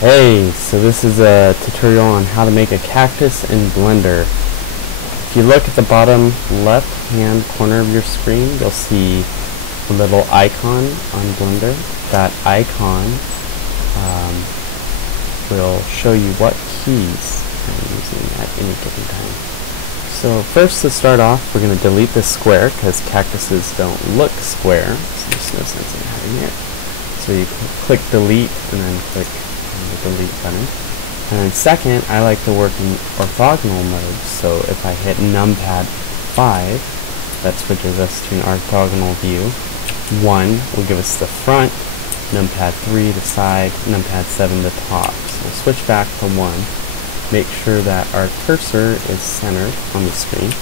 Hey, so this is a tutorial on how to make a cactus in Blender. If you look at the bottom left hand corner of your screen, you'll see a little icon on Blender. That icon will show you what keys I'm using at any given time. So first, to start off, we're going to delete this square because cactuses don't look square, so there's no sense in having it. So you click delete and then click the delete button. And then second, I like to work in orthogonal mode, so if I hit numpad 5, that switches us to an orthogonal view. 1 will give us the front, numpad 3 the side, numpad 7 the top. So we'll switch back to 1. Make sure that our cursor is centered on the screen.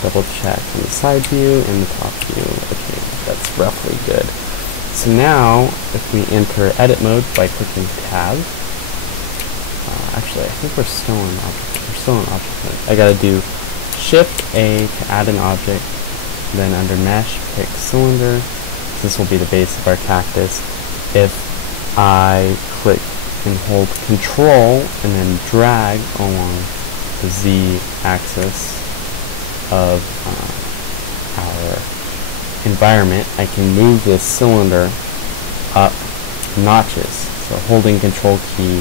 Double check on the side view and the top view. Okay, that's roughly good. So now, if we enter edit mode by clicking tab, actually I think we're still in object mode. I gotta do Shift A to add an object, then under mesh pick cylinder. This will be the base of our cactus. If I click and hold control and then drag along the Z axis of our environment, I can move this cylinder up notches. So holding control key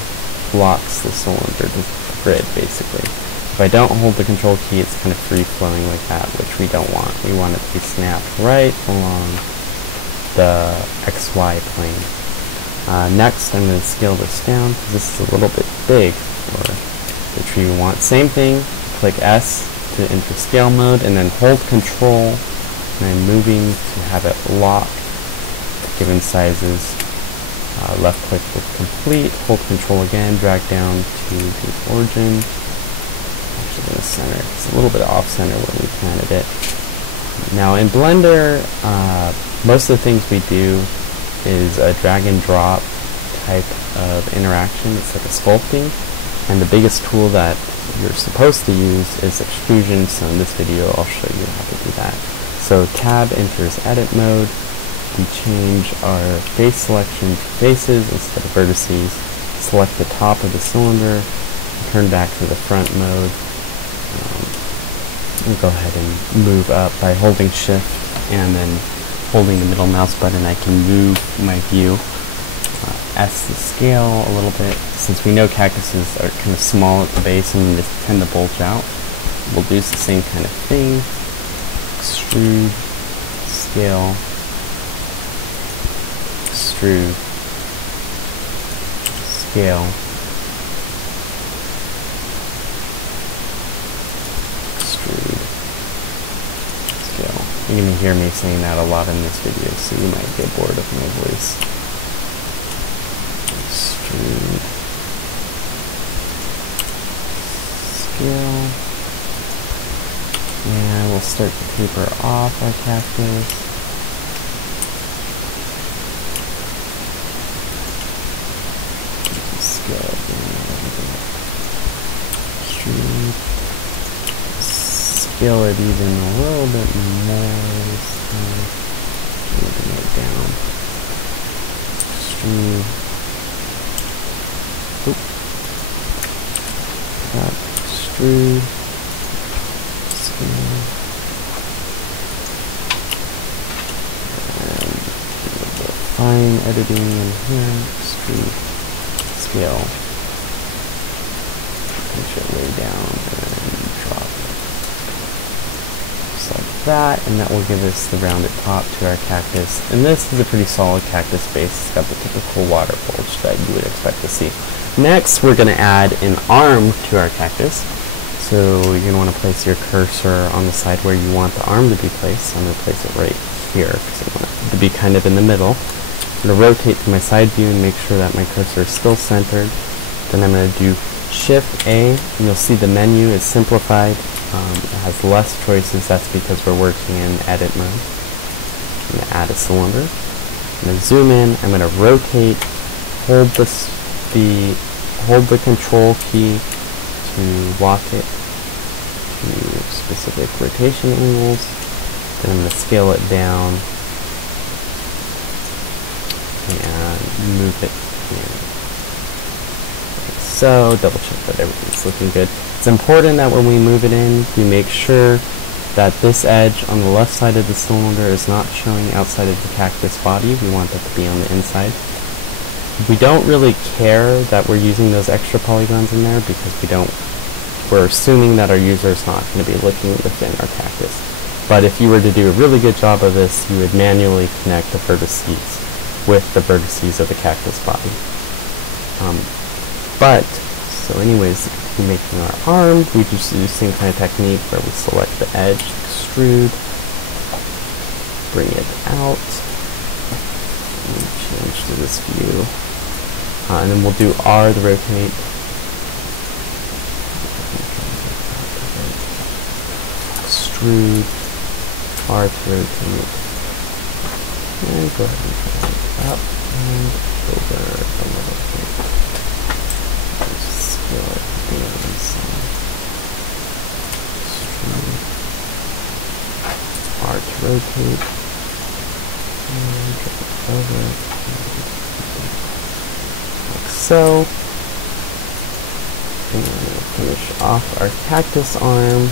blocks the cylinder, the grid basically. If I don't hold the control key, it's kind of free flowing like that, which we don't want. We want it to be snapped right along the XY plane. Next, I'm going to scale this down because this is a little bit big for the tree we want. Same thing, click S to enter scale mode and then hold control and I'm moving to have it locked to given sizes. Left click will complete, hold control again, drag down to the origin. Actually in the center, it's a little bit off center when we planted it. Now in Blender, most of the things we do is a drag and drop type of interaction. It's like a sculpting, and the biggest tool that you're supposed to use is extrusion, so in this video I'll show you how to do that. So tab enters edit mode. We change our face selection to faces instead of vertices. Select the top of the cylinder, turn back to the front mode, and go ahead and move up by holding shift and then holding the middle mouse button. I can move my view. S the scale a little bit. Since we know cactuses are kind of small at the base and they tend to bulge out, we'll do the same kind of thing. Extrude, scale, extrude, scale, extrude, scale. You're going to hear me saying that a lot in this video, so you might get bored of my voice. Extrude, scale. And we'll start to taper off our cactus. Scale it down. Extrude. Scale it even a little bit more this time. Moving it down. Extrude. Oop. Cut. Extrude. Fine editing in here, extrude, scale, push it way down and drop it. Just like that, and that will give us the rounded top to our cactus. And this is a pretty solid cactus base. It's got the typical water bulge that you would expect to see. Next, we're going to add an arm to our cactus. So you're going to want to place your cursor on the side where you want the arm to be placed. I'm going to place it right here because I want it to be kind of in the middle. I'm going to rotate to my side view and make sure that my cursor is still centered. Then I'm going to do Shift A, and you'll see the menu is simplified. It has less choices. That's because we're working in edit mode. I'm going to add a cylinder. I'm going to zoom in. I'm going to rotate, hold the control key to lock it to specific rotation angles. Then I'm going to scale it down and move it in. so. Double check that everything's looking good. It's important that when we move it in, we make sure that this edge on the left side of the cylinder is not showing outside of the cactus body. We want that to be on the inside. We don't really care that we're using those extra polygons in there because we're assuming that our user is not going to be looking within our cactus. But if you were to do a really good job of this, you would manually connect the vertices with the vertices of the cactus body. So anyways, to continue making our arm, we just do the same kind of technique where we select the edge, extrude, bring it out, and change to this view. And then we'll do R to rotate. Extrude, R to rotate. And go ahead and drag it up and over a little bit. Just scale it down some. Extrude. R to rotate. And drag it over. So, and I'm going to finish off our cactus arm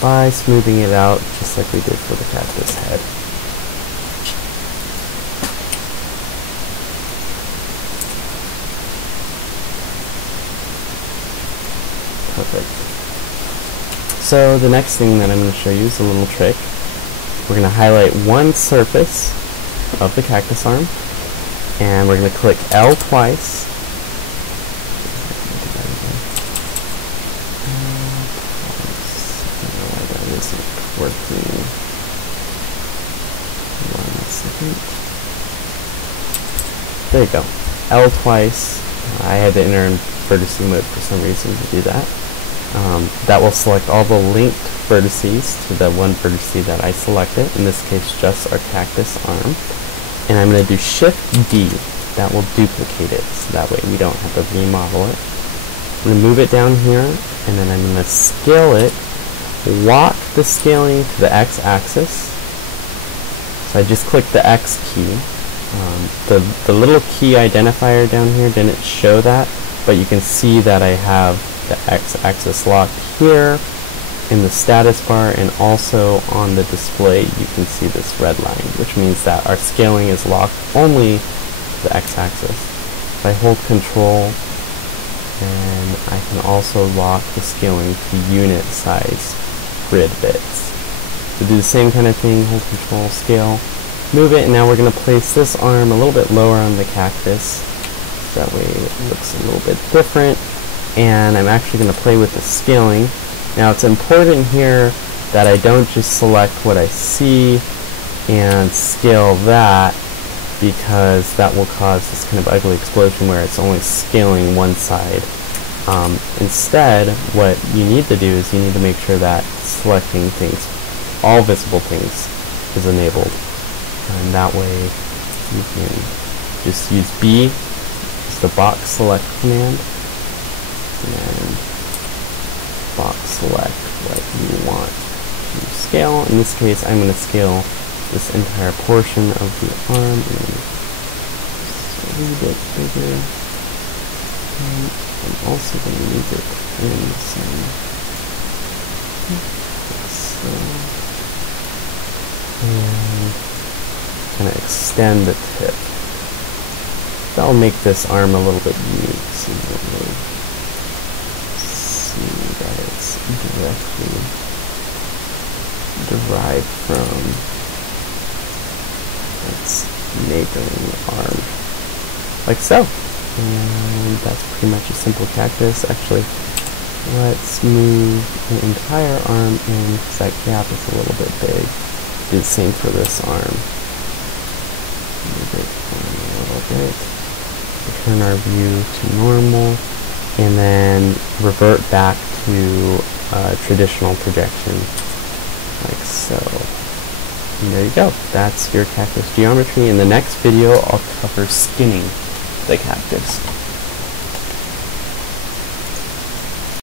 by smoothing it out just like we did for the cactus head. Perfect. So the next thing that I'm going to show you is a little trick. We're going to highlight one surface of the cactus arm, and we're going to click L twice. Working. 1 second. There you go. L twice. I had to enter in vertice mode for some reason to do that. That will select all the linked vertices to the one vertice that I selected, in this case just our cactus arm. And I'm going to do Shift D. That will duplicate it, so that way we don't have to remodel it. I'm going to move it down here, and then I'm going to scale it. Lock the scaling to the x-axis. So I just clicked the X key. The little key identifier down here didn't show that, but you can see that I have the x-axis locked here in the status bar, and also on the display you can see this red line, which means that our scaling is locked only to the x-axis. If I hold Control, and I can also lock the scaling to unit size grid bits. So do the same kind of thing, hold Control, scale, move it, and now we're going to place this arm a little bit lower on the cactus. So that way it looks a little bit different. And I'm actually going to play with the scaling. Now it's important here that I don't just select what I see and scale that, because that will cause this kind of ugly explosion where it's only scaling one side. Instead, what you need to do is you need to make sure that selecting things, all visible things, is enabled. And that way you can just use B as the box select command, and box select what you want to scale. In this case, I'm going to scale this entire portion of the arm a little bit bigger. And I'm also going to move it in some, so, and kind of extend the tip. That'll make this arm a little bit unique, so you don't really see that it's directly derived from its neighboring arm, like so. And that's pretty much a simple cactus. Actually, let's move the entire arm in, because that gap is a little bit big. Do the same for this arm. Move it down a little bit. Return our view to normal, and then revert back to traditional projection, like so. And there you go. That's your cactus geometry. In the next video, I'll cover skinning the cactus.